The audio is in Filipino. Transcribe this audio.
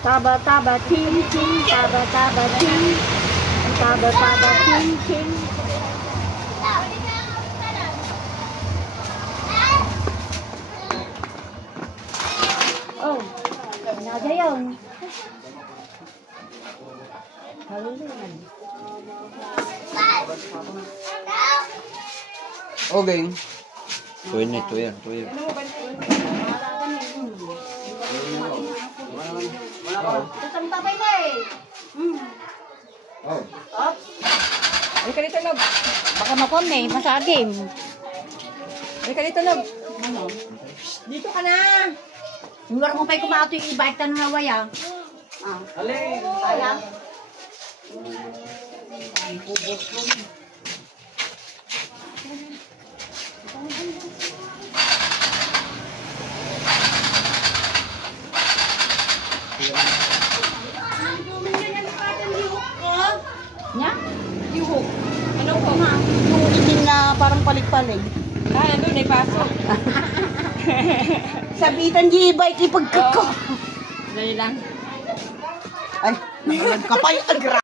Taba taba ting ting, taba taba ting, taba taba ting ting. Oh, naga yun. Okay. Tuwin na, tuwin. Tatambabay na eh. Ops. Ay ka dito, Log. Baka makon eh, masagim. Ay ka dito, Log. Ano? Dito ka na. Yung lugar mo pa'y kumato yung i-bike ka ng Hawaii ah. Alin. Kaya? Nya? Yuhok. Ano po? Yung itim na parang palig-palig. Ah, doon ay pasok. Sabitan di bike ipagkako. Dali lang. Ay, naman ka pa yung